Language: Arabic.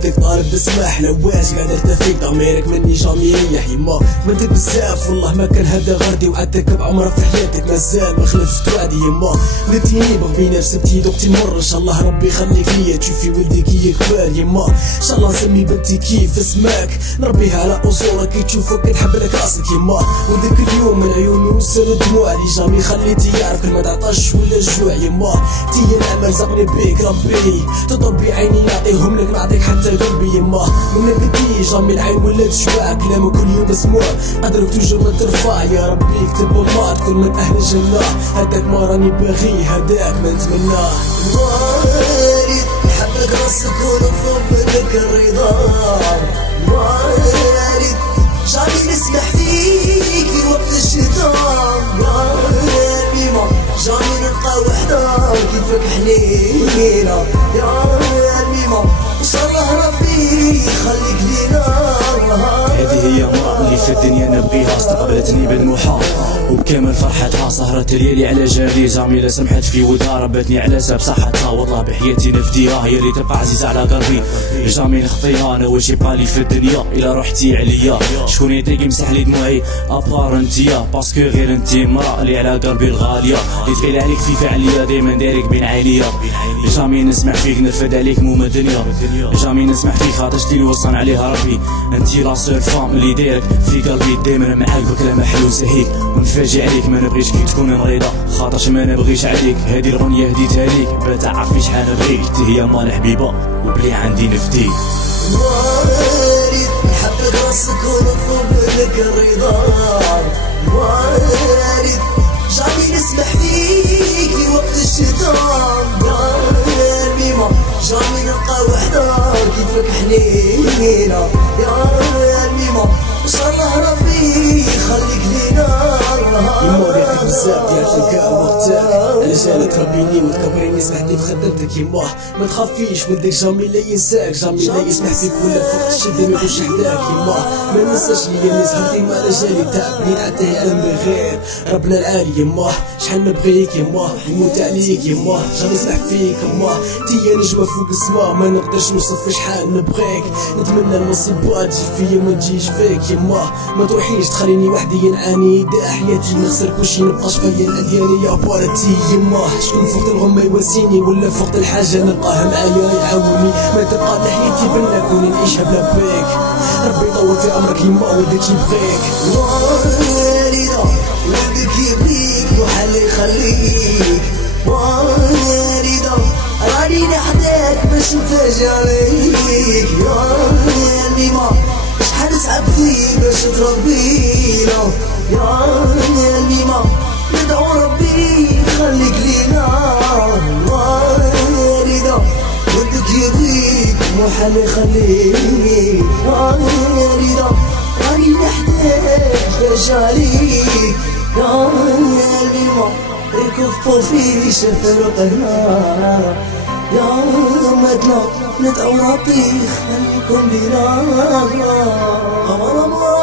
قلتك طالب بسماح لواش قاعد ارتفيك ضميرك مني جامي يريح يما خدمتك بزاف والله ما كان هذا غردي وعدتك بعمرك في حياتك مازال ما خلفت وعدي يما ولدتيني بغبي نفس بتي دوقتي مر ان شاء الله ربي يخليك ليا تشوفي ولدك يكبر يما ان شاء الله نسمي بنتي كيف اسمك نربيها على اصولك كي تشوفك تحب لك راسك يما ولدك اليوم من عيوني وصل الدموع اللي جامي خليتي يعرف كل ما تعطش ولا الجوع يما تي العمل رزقني بيك ربي تضربي عيني نعطيهم لك نعطيك حتى قلبي يما منك بدي جامي العين ولات شواع كلامك كل يوم مسموع قدرك توجد ما ترفع يا ربي يكتب الله تكون من اهل الجنه هداك ما راني باغي هداك ما نتمناه وارد نحبك راسك ونطلب منك الرضا وارد جامي نسمح فيك في وقت الشتاء يا ميما جامي نلقى وحده كيفك حنينه يا ميما ان شاء الله ربي يخليك لينا هذه هي المرأة اللي في الدنيا نبغيها استقبلتني بدموعها وبكامل فرحتها سهرت ليالي على جالي جميلة سمحت في ودها ربتني على سبب صحتها والله بحياتي نفديها هي اللي تبقى عزيزة على قلبي جامي نخطيها انا واش يبقى لي في الدنيا الا رحتي عليا شكون يطيق يمسح لي دموعي ابار انتيا باسكو غير انتي المرأة اللي على قلبي الغالية اللي تغير عليك في فعلية دايما دايرك بين عينيا جامي نسمع فيك نرفد عليك موما الدنيا جامي نسمع فيك خاطرتي اللي وصان عليها ربي انتي لا سول فام اللي دايرك في قلبي دايما معاك بكلام حلو سهيك ونفاجئ عليك ما نبغيش كي تكون مريضة خاطرش ما نبغيش عليك هذه الغنية هديتها ليك بتعرفي شحال نبغيك هي مال حبيبة وبلي عندي نفديك وارد نحبك راسك ونطلب منك الرضا وارد جامي نسمح فيك في وقت الشتاء يا ميما جامي نلقى وحده كيفك حنينه يا ميما ان شاء الله ربي يخليك لينا يما ريحتك بزاف ديال تلقى وقتك على جالك تربيني وتكبريني سمحتني في خدمتك يما ما تخافيش ولدك جامي لا ينساك جامي لا يسمح فيك ولا فوق الشده ما يكونش حداك يما ما ننساش ليا الناس هردي ما على جالي تعبني نعدي على بغير ربنا العالي يما شحال نبغيك يما نموت عليك يما جامي نسمح فيك يما تيا نجمه فوق السما ما نقدرش نوصف في شحال نبغيك نتمنى المصيبات تجي فيا ما تجيش فيك يما ما تروحيش تخليني وحدي نعاني دا حياتي نخسر كلشي نبقى شفيا ديالي يا بارتي يما شكون فوق الغمة يواسيني ولا فوق الحاجة نلقاه معايا يعاوني ما تبقى لحياتي بلا كوني نعيشها بلا بيك ربي يطول في عمرك يما ولدك يبغيك والدة ولدك يبغيك وحل يخليك والدة راني نحداك باش نفاجئ عليك يا ميما شحال نتعب فيه باش تربينا يا ميما ندعو ربي يخليك لينا والدة ولدك يبغيك وحل يخليك والدة راني نحتاج باش عليك يا ميما يكفوا فيه شفر قهنا يا مدنا ندعو ربي يخليكم لينا قمر الله